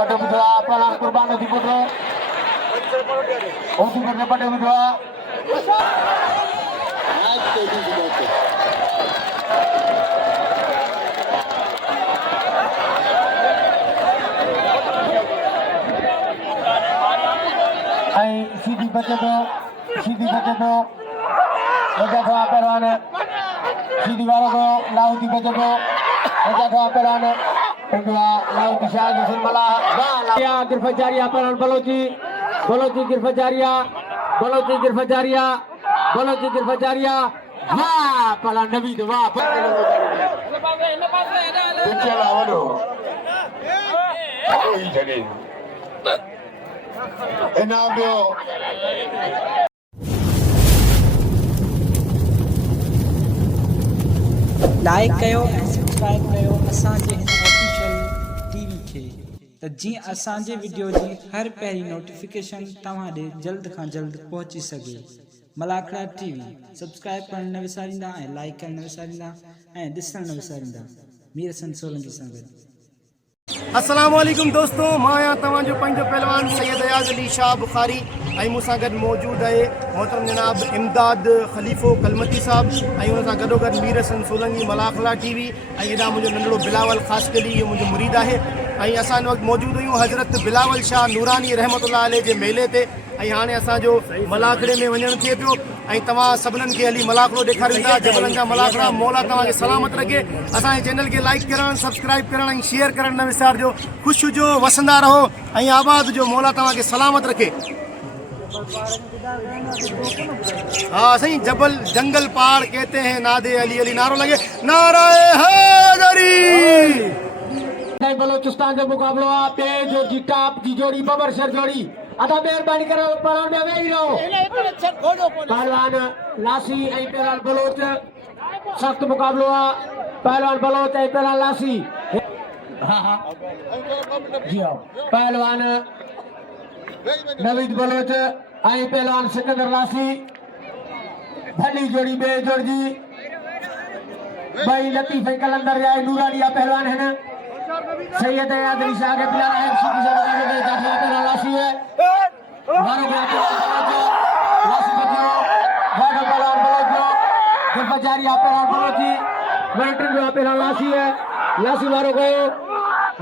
पटे बिठवा पहलवान कुर्बान होती पुत्र होती पुत्र पटे बिठवा सीधी बचे तो बचा था पहलवान सीधी वालों को लाउती बचे तो बचा था पहलवान लाउती शाह जिसम मला या गिरफ्त जारिया पहलवान बलोची गिरफ्त जारिया वाह पहलवान नवीद वाह चला वडो कोई जने इनाम दो लाइक कयो ऐं सब्सक्राइब कयो असांजे हिन ऑफिशियल टीवी खे त जीअं असांजे वीडियो जी हर पहिरीं नोटिफिकेशन तव्हां ॾे जल्द खां जल्द पहुची सघे। मलाखड़ा टीवी सब्सक्राइब करण न विसारींदा ऐं लाइक करण न विसारींदा ऐं ॾिसण न विसारींदा। मीर हसन सोलंकी सां गॾु। अस्सलाम वालेकुम दोस्तों, मां आहियां तव्हांजो पंहिंजो पहलवान सैयद अयाज अली शाह बुखारी ऐं मूंसां गॾु मौजूदु आहे मोहतरम जनाब इमदाद खलीफ़ो कलमती साहब ऐं हुन सां गॾोगॾु मीर हसन सोलंकी मलाखड़ा टीवी ऐं हेॾां मुंहिंजो नंढड़ो बिलावल ख़ासि कली इहो मुंहिंजो मुरीद आहे ऐं असां हिन वक़्तु मौजूदु आहियूं हज़रत बिलावल शाह नूरानी रहमतुल्लाह अलैह जे मेले ते ऐं हाणे असांजो मलाखड़े में वञणु थिए पियो ऐं तव्हां सभिनीनि खे हली मलाखड़ो ॾेखारियूं था जबलनि जा मलाखड़ा। मौला तव्हांखे सलामत रखे। असांजे चैनल खे लाइक करणु सब्सक्राइब करणु ऐं शेयर करणु न विसारिजो। ख़ुशि हुजो, वसंदा रहो ऐं आबाद जो। मौला तव्हांखे सलामत रखे। हाँ सही जबल जंगल पहाड़ कहते हैं नादे अली अली नारो लगे नाराए हैदरी। बलोचिस्तान जो मुकाबलो आहे जो जी टाप जी जोड़ी बबर शर जोड़ी अदा मेहरबानी करो पहलवान में वेही रहो। पहलवान लासी ऐं पहलवान बलोच सख्त मुकाबलो आहे। पहलवान बलोच ऐं पहलवान लासी जी हाँ पहलवान नवीद बलोच ऐं पहलवान सिकंदर लासी भली जोड़ी बे जोड़ जी भाई लतीफ ऐं कलंदर जा नूरानी पहलवान है सैयद अयाज अली शाह के पिलार है सीधी सवारी के जाफर पहलवान लासी है मारो लासी बच्चों भागो पहलवान बलोचो गिरफ्त जारिया पहलवान बलोची वेटरन जो पहलवान लासी है लासी मारो गयो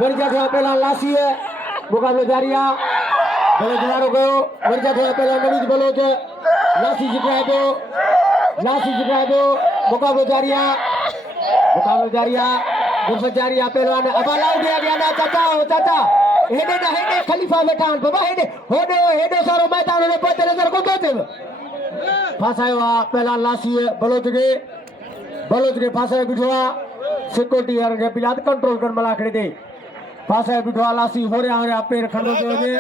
वर्जा जो पहलवान लासी है मुकाबला जारिया बलोच मारो गयो वर्जा जो पहलवान नवीद बलोच लासी जिताए दो मुकाबला जारिया गिरफ्त जारिया पहलवान अब लाउ दिया गया ना चाचा हेडे ना हेडे खलीफा वेठान बाबा हेडे सारो मैदान में पते नजर को देते फासायो पहलवान लासी बलोच के फासायो बिठवा सिक्योरिटी यार के बिलाद कंट्रोल कर मलाखड़े दे फासायो बिठवा लासी हो रहा पैर खंडो दे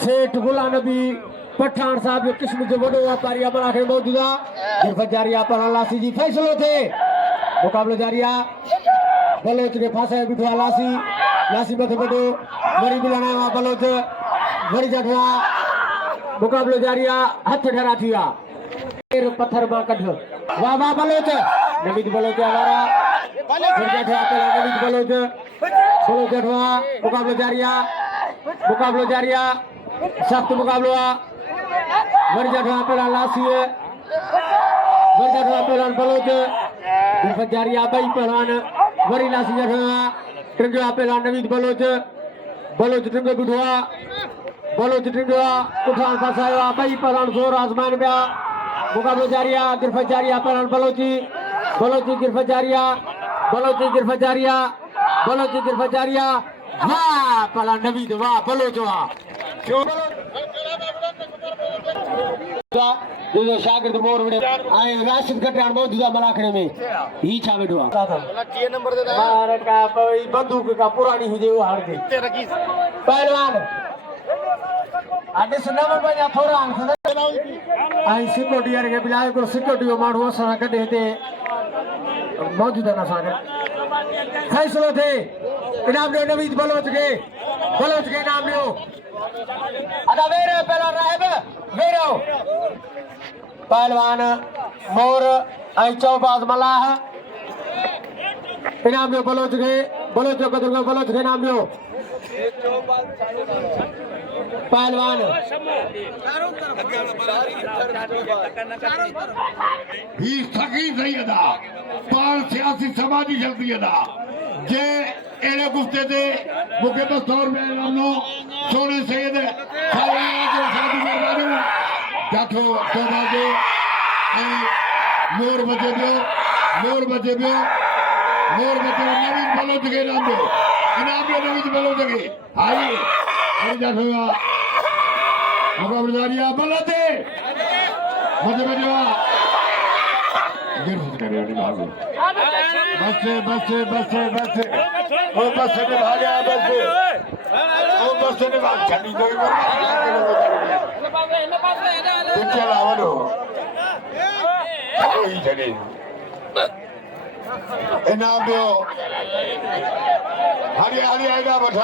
सेठ गुलाम नबी पठान साहब जो किस्म जो वडो व्यापारी मलाखड़े मौजूद आहे। गिरफ्त जारिया पहलवान लासी जी फैसलो थे मुकाबलो जारिया बलोच के फासायो बिठवा लासी मथे बडो वरी बुलाना बलोच वरी जठवा मुकाबलो जारिया हथ ढरा थिया पत्थर मां कढ वाह बलोच नवीद बलोच हमारा नवीद बलोच जठवा मुकाबलो जारिया सख्त मुकाबलो वरी जठवा पहलवान लासी वरी जठवा पहलवान बलोच गिरफ्त जारिया बई पहलवान वरी लासी जठवा टिंगवा पहलवान नवीद बलोच टिंगो बिठवा बलोच टिंगवा उठान फसायो बई पहलवान जोर आजमान पिया मुकाबलो जारिया गिरफ्त जारिया पहलवान बलोची गिरफ्त जारिया वाह पहलवान नवीद वाह बलोच जो शागिर्द मोर वड़े आए राशिद कटान मौजूदा मलाखड़े में ही छा वेठो आहे नंबर दे मार का भाई बंदूक का पुरानी हुजे वो हार के पहलवान आदेश नंबर बजा थोड़ा आई सिक्योरिटी यार के बिलाए को सिक्योरिटी को मारो सा कटे थे मौजूदा ना सागर फैसलो थे इनाम दे नवीद बलोच के नाम लियो अदा वेरे पहलवान राहब वेरो पहलवान मोर आई चौबाज मलाह इनाम जो बलोच के इनाम जो पहलवान ही सकी सही अदा पाल सियासी समाजी शक्ति अदा जे एड़े गुफ्ते थे मुखे बस 100 रुपया इनामनो सोने सैयद सालिया जो शादी मेहरबानी जाठो तो बाजे मोर बचे बियो नवीन बलोच के इनाम दो नवीन बलोच के आइए अरे जाठो मुकाबला जारी बलोचे मजे गिरफ्त करे बस वो बस ने भागा बस ने भाग छड़ी दो चला वनो कोई छड़ी इनाम दो हरी आइना मत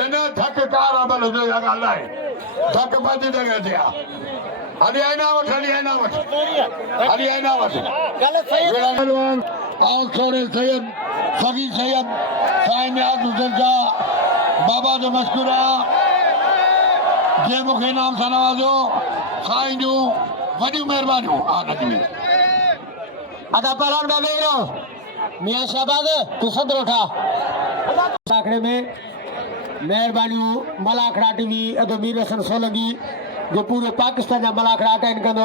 न थक कार अमल हो जा गालाए थक बंद जगह ते हरी आइना मत पहलवान और सोरे सैयद सगी सैयद साईं नियाज़ हुसैन जा बाबा जो मशकूरा जे मुखे नाम सां नवाज़ो साईं जूं वॾियूं महिरबानियूं आनंद में अदा पहलवान बाबेरो मियां शहबाज तू सदर उठा आखिर में मेहरबानी मलाखड़ा टीवी अदो मीर हसन सोलंगी जो पूरे पाकिस्तान जा मलाखड़ा अटेंड कंदो आ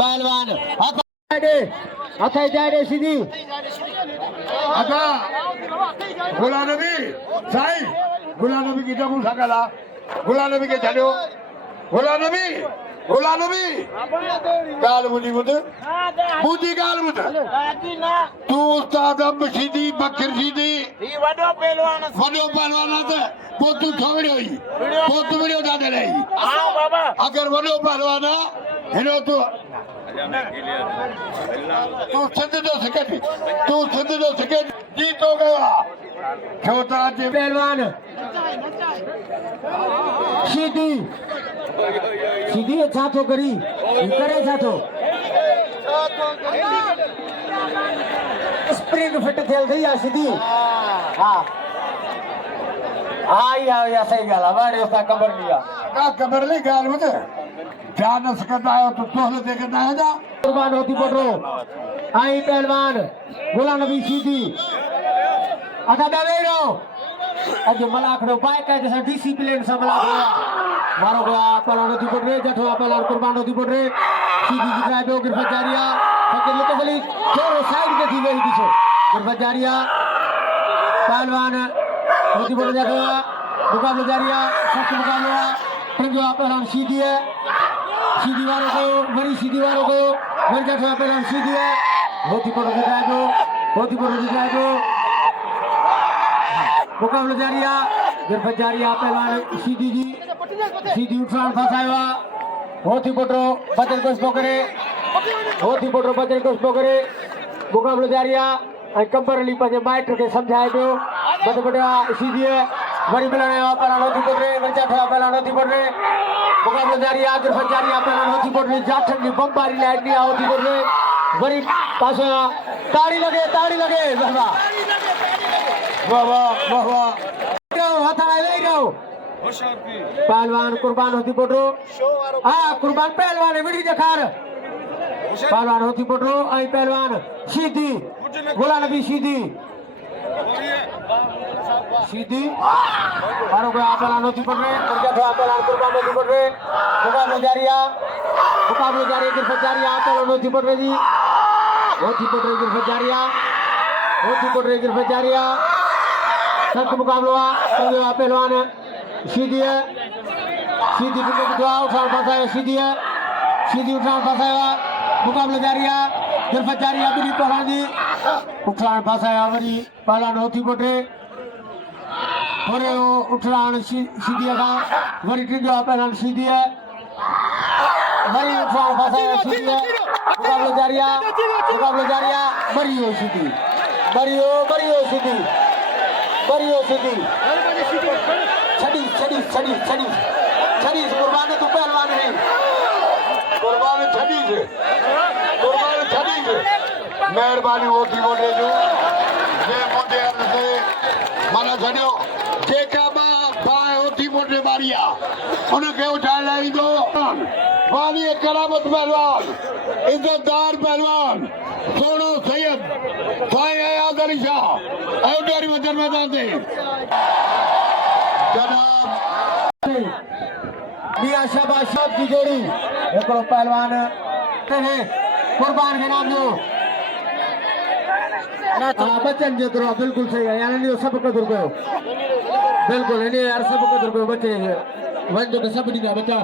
पहलवान हथ जाए सीधी अदा गुलाम नबी साईं गुलाम नबी की जगह सकला गुलाम नबी के छॾियो गुलाम नबी गाल मुंहिंजी ॿुध तू उस्ताद अमशीदी बकर सीदी वॾो पहलवान त पोइ तूं ठवड़ियो ई पोइ तूं विड़ियो था ॾेई अगरि वॾो पहलवान आहे हिनो तूं सिंध जो सिकेट जीतो गयो आहे छो त अॼु पहलवान सीधी छा थो करी करे छा थो स्प्रिंग फिट थियल थी आहे सीधी हा इहा सही ॻाल्हि आहे वाड़े उस्ताद ख़बर ॾी आहे का ख़बर नहीं गाल ॿुध ध्यान न सकंदा आहियो त तोहले ते कंदा आहियो छा कुर्बान होती पटो आई पहलवान गुलाम नबी सीधी अदा बेरो अज मलाखड़ो बाकायदे सां डिसिप्लिन सां मलाखड़ो मारो गया पहलवान होती पटरे जठो पहलवान कुर्बान होती पटरे सीधी जिगरा दो गिरफ्त जारिया फकीर लतफली थोरो साइड पे थी वही पीछे गिरफ्त जारिया पहलवान होती पटरे जठो मुकाबला जारिया सख्त मुकाबला पंजो पहलवान सीधी है सीधी वालों को बड़ी सीधी वालों को घर जठो पहलवान सीधी है होती पटरे जिगरा दो मुकाबला जारिया गिरफ्त जारिया पहलवान सीधी उठान फसाया होती पटरो बचन कोशिश करे मुकाबला जारिया कंबर अली पंहिंजे माइट खे सम्झाए पियो बड़ा सीधी है वरी मिलण आयो पहलवान होती पटरे वरी जठो पहलवान होती पटरे मुकाबला जारिया गिरफ्त जारिया पहलवान होती पटरे जाठन जी बमबारी लाइट नहीं होती पटरे वरी पासो ताड़ी लगे वाह हाथ आए रहो पहलवान कुर्बान होती पटरो कुर्बान पहलवान विड़ी देखार पहलवान होती पटरो आई पहलवान सीधी गुलाम नबी सीधी मारो गया पहलवान होती पटरे पहलवान कुर्बान होती पटरे मुकाबला जारिया गिरफ्त जारिया पहलवान होती पटरे जी गिरफ्त जारिया सख्त मुकाबला पहलवान सीधी उठान फंसाया सीधी उठान फंसाया मुकाबला जारिया गिरफ्त जारिया बिनी पहलवान जी उठान फंसाया वरी पहलवान होती पटरे उठान सीधी का वरी टिंडो पहलवान सीधी है वरी उठान फंसाया सीधी है मुकाबला जारिया बरियो सीधी छड़ी मेहरबानी होती मोटे जो ये मोटे से माना छड़ियो जेका बाय होती मोटे मारिया उनके उठा लाई दो वाली करामत पहलवान इज्जतदार पहलवान सोनो सैयद साईं अयाज अली शाह अयोध्या वजन मैदान से जनाब मियां शाबाश साहब की जोड़ी एकड़ो पहलवान है कुर्बान के नाम जो बच्चन जो करो बिल्कुल सही है यानी नहीं सब कदर को बिल्कुल नहीं यार सब कदर को बच्चे वन जो सब नहीं बच्चा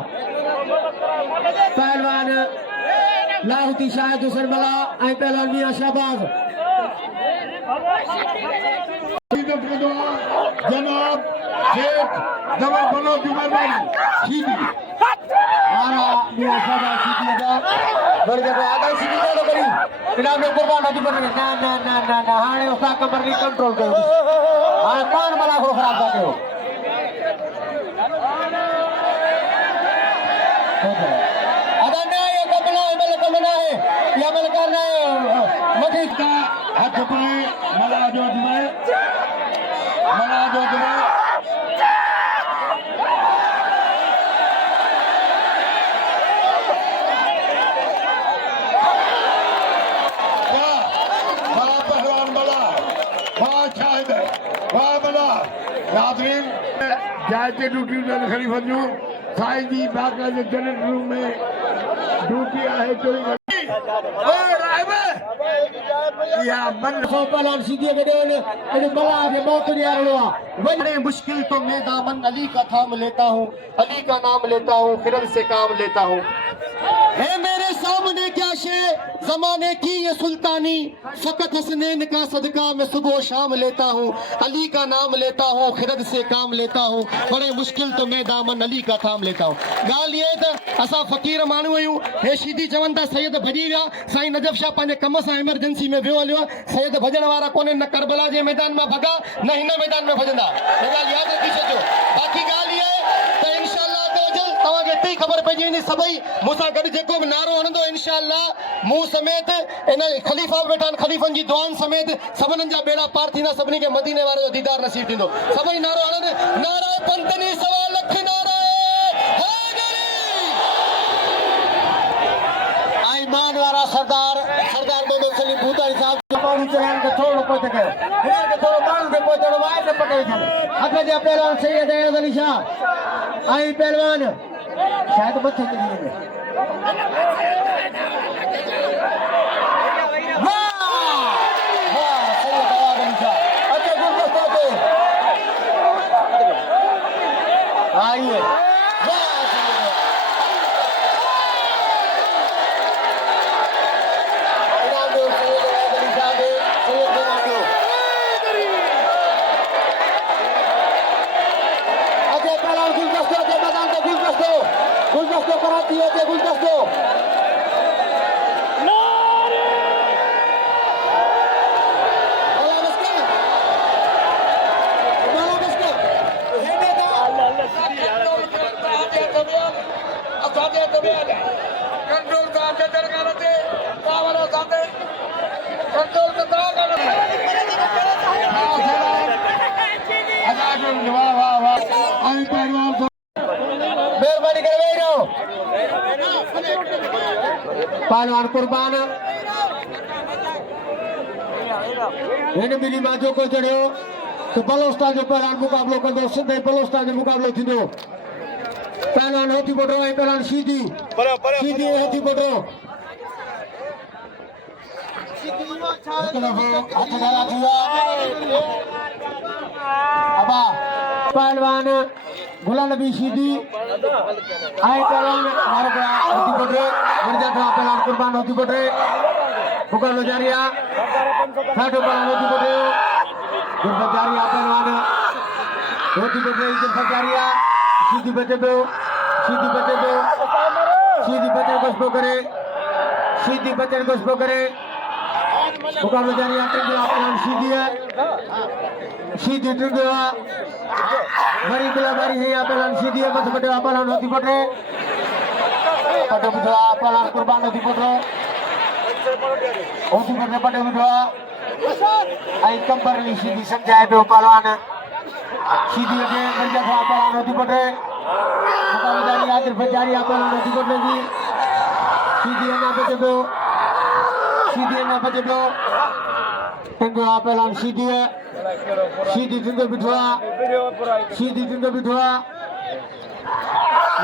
पहलवान लाहौती शाहिद हुसैन मला आई पहलवान मियां शाहबाज जनाब शेख जमा बनो की मेहरबानी सीधी मारा मियां शाहबाज सीधी दा बढ़ गया आधा सीधी तो करी इनाम में कुर्बान होती पर ना ना ना ना ना हाने उसका कमर नहीं कंट्रोल करो हां कौन मला को खराब करते हो अदा ना ये कमना है ये अमल करना है मजीद का हाथ पाए मला जो तुम्हें नाज़रीन जायचे ड्यूटी खलीफ़ा जो साईं जी बाक़ायदे जनरल रूम में ड्यूटी आहे 24 या मन सो पहलवान सीधी गडे ने मला के मौत नहीं आ रहा बड़े मुश्किल तो मैं दामन अली का थाम लेता हूँ अली का नाम लेता हूँ खिरद से काम लेता हूँ है मेरे सामने क्या शे जमाने की ये सुल्तानी फकत हसनैन का सदका मैं सुबह शाम लेता हूँ अली का नाम लेता हूँ खिरद से काम लेता हूँ बड़े मुश्किल तो मैं दामन अली का थाम लेता हूँ गाल ये असा फकीर मानू आयूं हे सीधी चवंदा सैयद भजी विया साईं नजफ शाह पंहिंजे कम सां इमरजेंसी में वियो हलियो सैयद भजण वारा कोन्हे न करबला जे मैदान में भगा न हिन मैदान में भजंदा ये ॻाल्हि यादि रखी छॾिजो बाक़ी ॻाल्हि इहा आहे त इंशाअल्लाह तव्हांखे इते ई ख़बर पइजी वेंदी सभई मूंसां गॾु जेको बि नारो हणंदो इंशाअल्लाह मूं समेत इन ख़लीफ़ा वेठा आहिनि ख़लीफ़नि जी दुआनि समेत सभिनीनि जा बेड़ा पार थींदा सभिनी खे मदीने वारे जो दीदार नसीब थींदो सभई नारो हणनि नारा पंतनी सवा लख नारा ईमान वारा सरदार मोहम्मद सलीम भूतानी साहब जो माण्हू चढ़ाइण खे थोरो पहुचे कयो हिननि खे थोरो माण्हुनि खे पहुचणो आहे त पटे विझनि अॻ जा पहलवान सैयद अयाज अली शाह ऐं पहलवान शायदि मथे चढ़ी वञे वाह सैयद अयाज अली शाह अचे गुलदस्ते ते आइए गुलदस्तो कराती है गुलदस्तो मेहरबानी करे पहलवान कुर्बान हिन मिली माजो को चढ़ियो तो बलोस्तान जो पहलवान मुकाबलो कंदो सिधे बलोस्तान जो मुकाबलो थींदो पहलवान होती बोडो ऐं पहलवान सीधी सीधी होती बोडो हिकु दफ़ो हथ खड़ा थी विया अबा पहलवान गुलाम नबी सीधी आई पहलवान हमारे को होती बोडो मिर्जा का पहलवान कुर्बान होती बोडो मुकाबलो जारी है साठो पहलवान होती बोडो गुरबत जारी है पहलवान होती बोडो गुरबत जारी है सीधी बचे दो सीधी बचे दो सीधी बचे गोश्तो करे सीधी बचे गोश्तो करे मुकाबला जारी है पहलवान सीधी है सीधी टुंडो बड़ी गुलाबारी है पहलवान सीधी है बस बटे पहलवान होती पटे पटे बुझा पहलवान कुर्बान होती पटे होती करने पड़े बिठवा आई कंबर ली सीधी समझाए पे पहलवान सीधी के बंजा था पहलवान होती पड़े मुकाबला जारी आखिर फिर जारी पहलवान होती पड़े जी सीधी ना बचे दो तंगो पहलवान सीधी है सीधी जिंदो बिठवा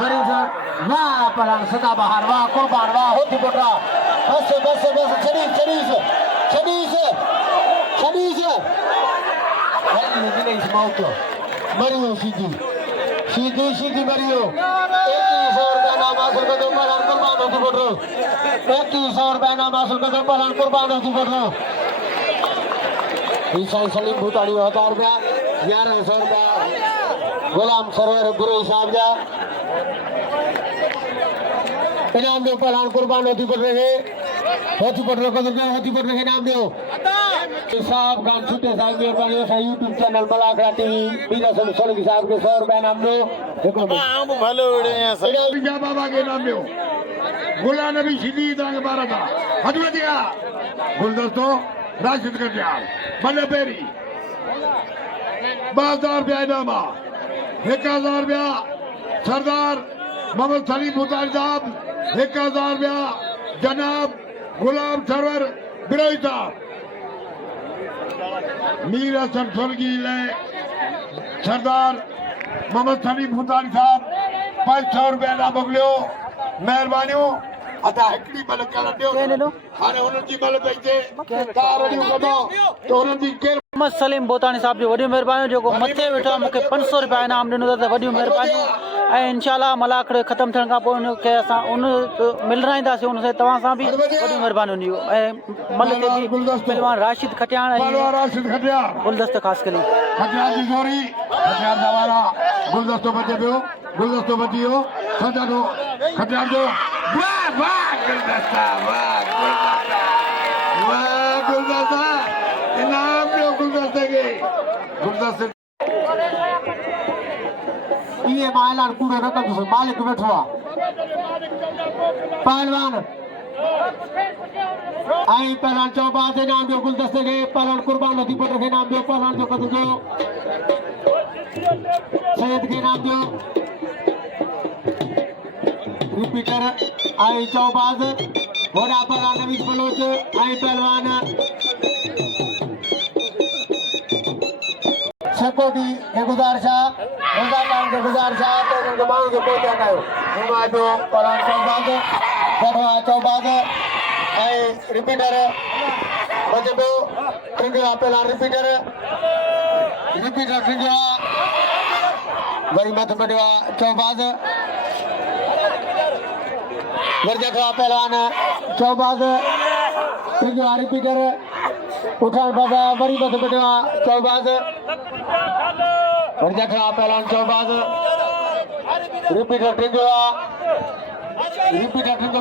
मरीज वाह पहलवान सदा बहार वाह कुर्बान वाह होती पड़ा बस छड़ीस नहीं मौत मरियो सीधी मरियो 2100 रुपया नाम हासिल कर दो पहलवान कुर्बान होती पड़ रहा 2100 रुपया नाम हासिल कर दो पहलवान कुर्बान होती पड़ रहा ईसाई सलीम भूतानी 1000 रुपया 1100 रुपया गुलाम सरवर गुरु साहब जा इनाम दो पहलवान कुर्बान होती पड़ रहे नाम दो साहब खान छुट्टे साहब मेहरबानी है यूट्यूब चैनल मलाखड़ा टीवी बीरा सोलंकी साहब के 100 रुपया नाम दो जा बाबा के नाम दो गुलाम नबी सीधी तंग बारा था हजरतिया गुलदस्तो राशिद कटियाल बल्ले पेरी 2000 रुपया इनामा 1000 रुपया सरदार मोहम्मद सलीम भूतानी साहब 1000 रुपया जनाब गुलाम सरवर बिरोई साहब मीर हसन सोलंकी सरदार मोहम्मद सलीम भूतानी साहब 500 रुपया ना मोकिलियो महिरबानियूं अदा हिकड़ी मल कर दियो हाणे हुननि जी मल पैसे तारड़ियूं कढो तो हुननि जी केर मोहम्मद सलीम बोतानी साहब जो वॾियूं महिरबानियूं जेको मथे वेठो मूंखे 500 रुपया इनाम ॾिनो अथव वॾियूं महिरबानियूं ऐं इंशाल्लाह मलाखड़ ख़तमु थियण खां पोइ उनखे असां उन मिलराईंदासीं उन सां तव्हां सां बि वॾियूं महिरबानियूं ॾियो ऐं मल ते बि पहलवान राशिद खटियाण ऐं गुलदस्तो ख़ासि करे खटियार जी जोरी खटियार जा वारा गुलदस्तो बचे पियो गुलदस्तो बची वियो सॼो खटियार जो वाह गुलदस्ता इनाम ॾियो गुलदस्ते खे गुलदस्ते ये मायलान कूड़ो न कंदुसि मालिक वेठो आहे पहलवान आई पहलवान चौबाज इनाम ॾियो गुलदस्ते खे पहलवान कुर्बान नदी पुट खे इनाम ॾियो पहलवान जो कद जो सैयद खे इनाम ॾियो रिपीटर आई चौबाज होड़ा पहलवान नवीस बलोच आई पहलवान सकोटी के गुजारिशा के तो उनके मांग के पहुंचा कयो हिमायतो पहलवान चौबाज आई रिपीटर बचे पियो ट्रिंगवा पहलवान रिपीटर ट्रिंगवा वरी मत बढ़ियो चौबाज वर्जा पहलवान चौबाज ट्रिंगवा रिपीटर उठान बाबा वरी मत बढ़ियो चौबाज वर्जा पहलवान चौबाज रिपीटर ट्रिंगवा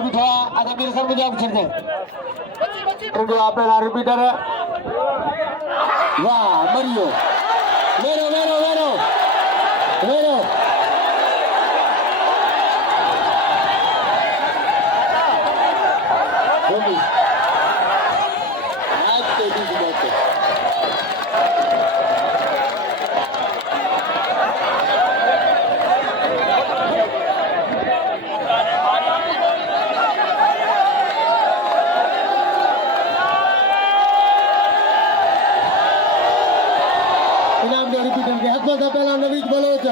बिठा आधा मेरे सर में जाओ छड़ दे ट्रिंगवा पहलवान रिपीटर वाह मरियो वेरो आज तेजी से बात इनाम दे रिपीटर के हाथ में पहला नवीज बलोच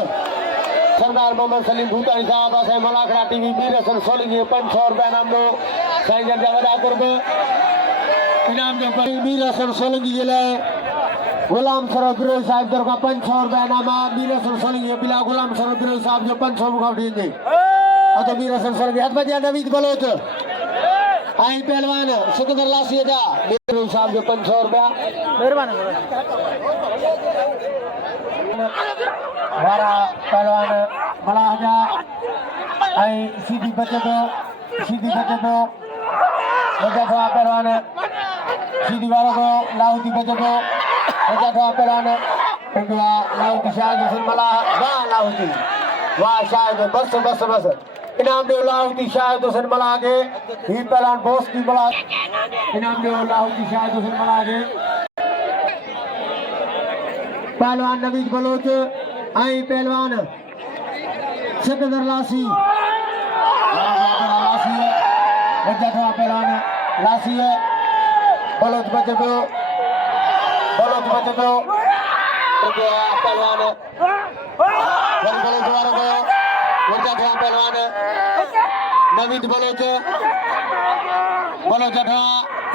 सरदार मोहम्मद सलीम भूतानी साहब असां मलाखड़ा टीवी मीर हसन सोलंकी 500 रुपया इनाम दो साईं जन जा वॾा कुर्ब इनाम जो मीर हसन सोलंकी जे लाइ गुलाम सरो बिरोई साहिब तरफ़ां 500 रुपया इनाम आहे मीर हसन सोलंकी बिला गुलाम सरो बिरोई साहिब जो 500 मुखां वठी ईंदे अतो मीर हसन सोलंकी हथ में नवीज बलोच आई पहलवान सिकंदर लासी जा बिरोई साहिब जो 500 रुपया महिरबानी वारा पहलवान मलाहजा आई सीधी बचे तो बचा था पहलवान सीधी वालों को लाहौती बचे तो बचा था पहलवान लाहौती शाह मलाह वाह लाहौती वाह शाह बस इनाम दे लाहौती शाहिद हुसैन मला आगे ही पहलवान बॉस की बड़ा इनाम दे लाहौती शाहिद हुसैन मला आगे पहलवान नवीद बलोच आई पहलवान सिकंदर लासी लासी है वजह था पहलवान लासी है बलोच बचे पे पहलवान बलोच वालों को वजह था पहलवान नवीद बलोच था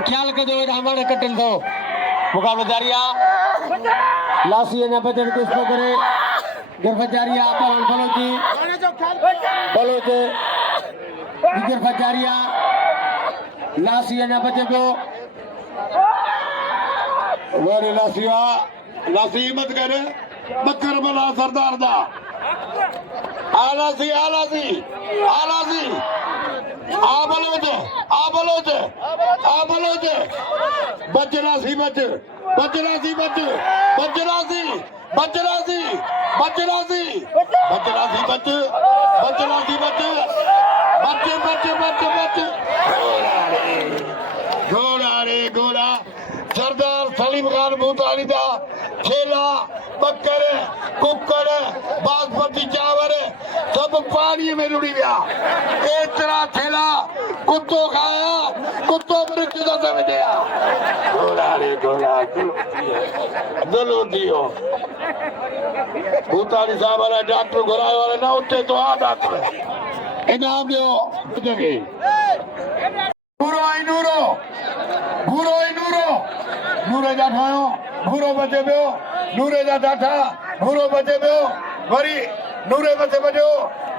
ख्याल के जो हमारे कटिल दो मुकाबला जारिया लासी ने बचन को इसको करे गिरफ्त जारिया पहलवान बलोच गिरफ्त जारिया लासी ने बचे को वारे लासिया लासी मत कर बकर बला सरदार दा आलासी आलासी आलासी आ बलोच बच लासी बच बच लासी बच बच लासी बच लासी बच लासी बच लासी बच बच लासी बच बच बच बच घोड़ा रे घोड़ा सरदार सलीम खान भूतानी दा छेला बकर कुकर बासमती चावल सब पानी में रुड़ी गया इतना छेला कुत्तो खाया कुत्तो मृत्यु का समझया घोड़ा रे घोड़ा दिलो दियो भूतानी साहब वाला डॉक्टर घुराए वाले ना उठे तो आ डॉक्टर इनाम दियो जगह नूरे जा ठायो भूरो बचे पियो नूरे जा ठाठा भूरो बचे पियो वरी नूरे बचे बजो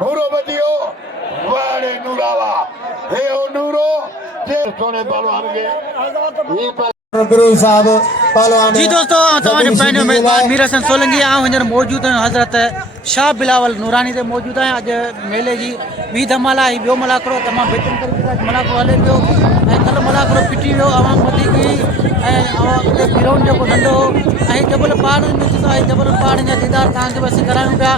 भूरो बचियो वाड़े नूरावा हे ओ नूरो जे सोने पहलवान के ये गुरु साहब पहलवान जी दोस्तों तव्हांजो पंहिंजो मेज़बान मीर हसन सोलंकी हींअर मौजूदु आहियूं हज़रत शाह बिलावल नूरानी ते मौजूदु आहियां अॼु मेले जी ॿी धमाला ही ॿियो मलाकड़ो तमामु बहितरीन तरीक़े सां मलाकड़ो हले पियो ऐं कल्ह मलाकड़ो फिटी वियो आवाम वधी हुई ऐं उते ग्राउंड जेको नंढो हो ऐं जबल पहाड़नि में ॾिसो ऐं जबल पहाड़नि जा दीदार तव्हांखे बसि करायूं पिया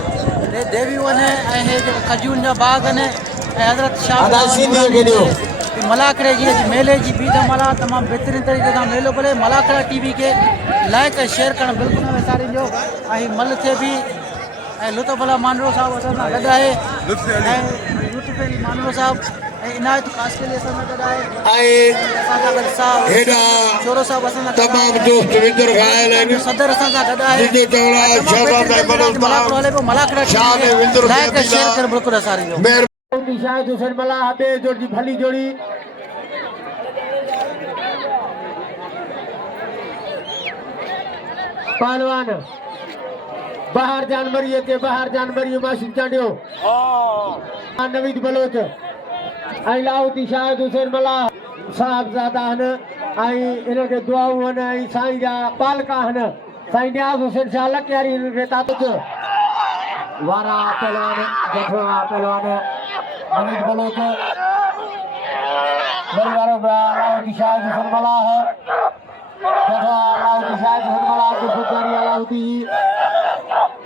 देवियूं आहिनि ऐं हे जेके खजूरनि जा बाग़ आहिनि ऐं हज़रत शाह मलाकड़े जी मेले जी ॿी धमाला तमामु बहितरीन तरीक़े सां मेलो करे मलाकड़ा टीवी के लाइक ऐं शेयर करणु बिल्कुलु न विसारींजो ऐं मल थिए बि ऐं लुत्फ़ अला मानरो साहब असां सां गॾु आहे ऐं लुत्फ़ अली मानरो साहब ऐं इनायत कासकली असां सां गॾु आहे असां सां गॾु साहब चोरो साहब असां सां तमाम दोस्त विंदर खायल आहिनि सदर असां सां गॾु आहे जिते चवड़ा शहबाज साहब मलाकड़ो हले पियो मलाकड़ा टीवी लाइक ऐं शेयर करणु बिल्कुलु विसारींजो शाहिद हुसैन मला बे जोड़ की भली जोड़ी पहलवान बाहर जानवरी माशिक चांडियो नवीद बलोच ऐं लाहौती शाहिद हुसैन मला साहब ज़ादा आहिनि ऐं इनखे दुआऊं आहिनि ऐं साईं जा पालका आहिनि साईं न्याज़ हुसैन शाह लकियारी इनखे तातुच वारा पहलवान जठवा पहलवान नवीद बलोच बड़वारो लाहौती शाहिद हुसैन मला है जठवा लाहौती शाहिद हुसैन मला की फुजारिया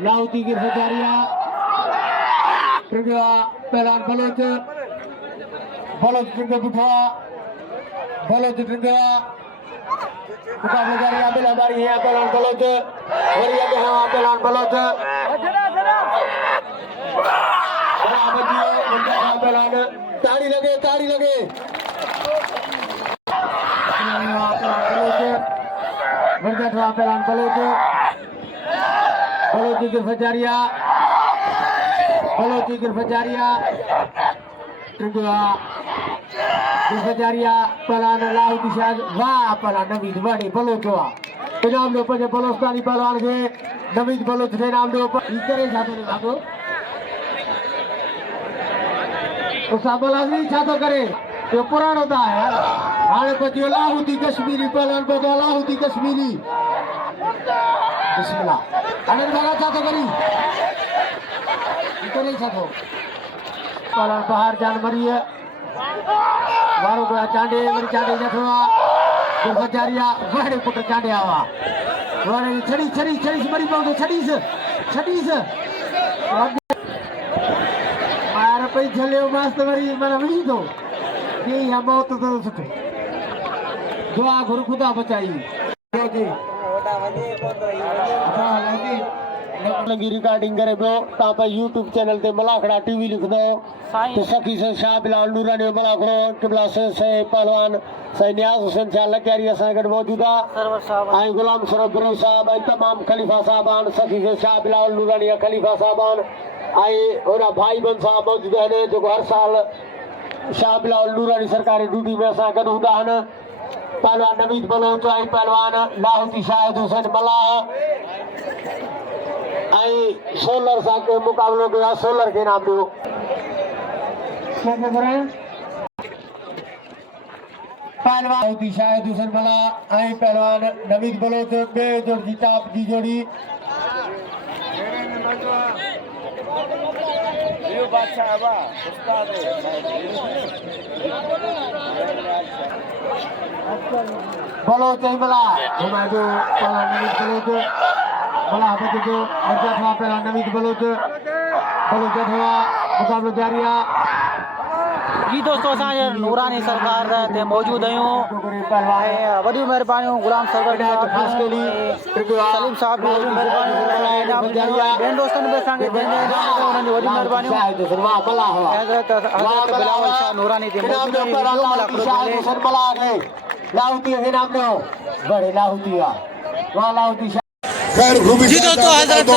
लाहौती की फुजारिया ट्रिगवा पहलवान बलोच ट्रिगवा बुठवा ट्रिगवा मुकाबला जारी है बिला बारी है पहलवान बलोच वरिया के हवा पहलवान बलोच ताड़ी लगे पहलवान बलोच की गिरफ्त जारिया पहलवान लाहौती शाह वाह पहलवान नवीद बड़े बलोच हुआ इनाम दो पंज बलोचस्तानी पहलवान के नवीद बलोच के नाम दो करे छातो ने भागो उसाबलाज़मी छातो करे यो पुराणो था है हाणे बचियो लाहौती कश्मीरी पहलवान को लाहौती कश्मीरी बिस्मिल्लाह अनंत बाला छातो करी करे छातो पहलवान बाहर जानवरी है वारो को चांडे वरी चांडे जठवा जो बजारिया वड़े पुट चांडे आवा वड़े छड़ी मरी पवंदो छड़ीस मार पई झलियो मस्त वरी माना विझी थो की या मौत तो सुठो दुआ गुरु खुदा बचाई जी लगी रिकॉर्डिंग करे पियो तव्हां पे यूट्यूब चैनल ते मलाखड़ा टीवी लिखंदो तो सखी से शाह बिलाल नूरानी मलाखड़ो किबला से पहलवान साईं नियाज़ हुसैन शाह लकियारी असां गॾु मौजूद आहे ऐं गुलाम शरफ दुरी साहब ऐं तमाम खलीफ़ा साहबान सखी से शाह बिलाल नूरानी खलीफ़ा साहबान ऐं होॾा भाई बहन साहब मौजूद आहिनि जेको हर साल शाह बिलाल नूरानी सरकारी ड्यूटी में असां गॾु हूंदा आहिनि पहलवान नवीद बलोच ऐं पहलवान लाहौती शाहिद हुसैन मलाह ऐं सोलर सां के मुक़ाबिलो कयो आहे सोलर खे इनाम ॾियो पहलवान लाहौती शाहिद हुसैन मलाह ऐं पहलवान नवीद बलोच ॿिए जोड़ जी टाप जी जोड़ी बलोच ऐं मलाह घुमाइजो पहलवान नवीद बलोच मलाह बचो अर्जा था पहलवान नवीद बलोच हुआ मुक़ाबिलो जारी आहे जी दोस्तों असांजे नूरानी सरकार ते मौजूद आहियूं ऐं वॾियूं महिरबानियूं गुलाम सरवर सलीम साहब जी वॾियूं महिरबानियूं ॿियनि दोस्तनि बि असांखे उन्हनि जी वॾियूं महिरबानियूं हज़रत बिलावल शाह नूरानी ते मौजूद जी दोस्तों हज़रत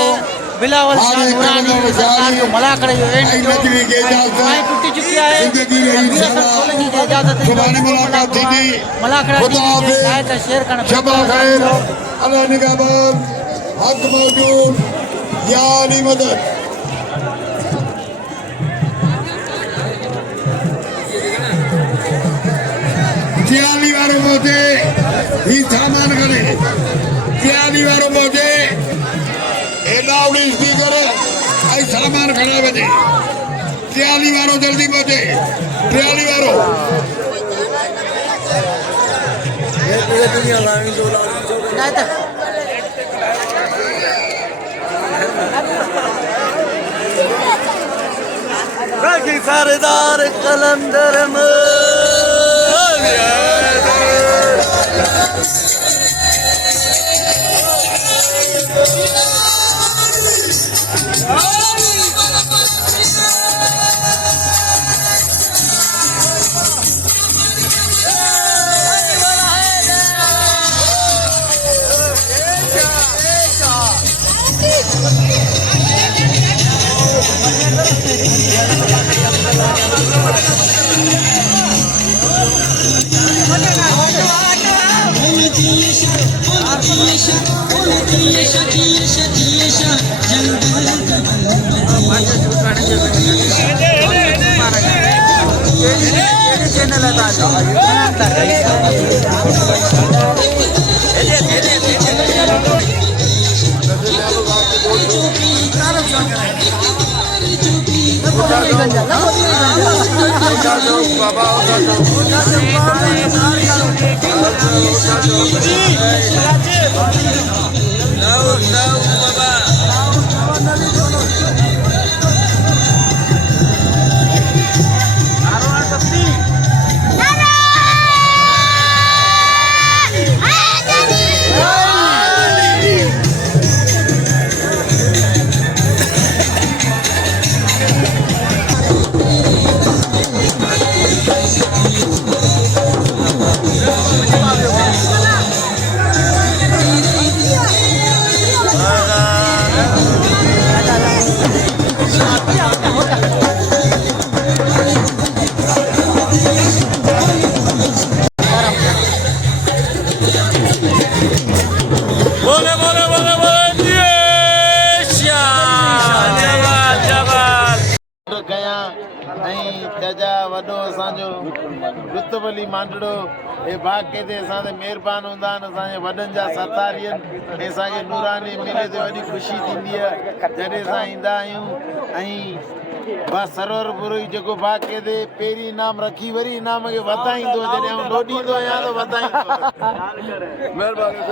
बिलावल शाह नूरानी सरकार जो मलाखड़े जो एंड टूटी चुकी है सोलंकी की इजाजत मलाखड़ा शेयर करना हक मौजूद यानी मदद जियाली वारो मोजे ही सामान करे जियाली वारो मोजे एडावड़ी स्पीकर आई सामान खड़ा बजे जियाली वारो जल्दी मोजे जियाली वारो बाकी सारेदार कलंदर में रुतबली मांडड़ो ए वाक़े ते असां ते महिरबान हूंदा आहिनि असांजे वॾनि जा सरदारियन ऐं असांखे नूरानी मेले ते वॾी ख़ुशी थींदी आहे जॾहिं असां ईंदा आहियूं ऐं बस सरोवरपुर जेको वाक़े ते पहिरीं इनाम रखी वरी इनाम खे वधाईंदो जॾहिं आउं लोॾींदो आहियां त वधाईंदो महिरबानी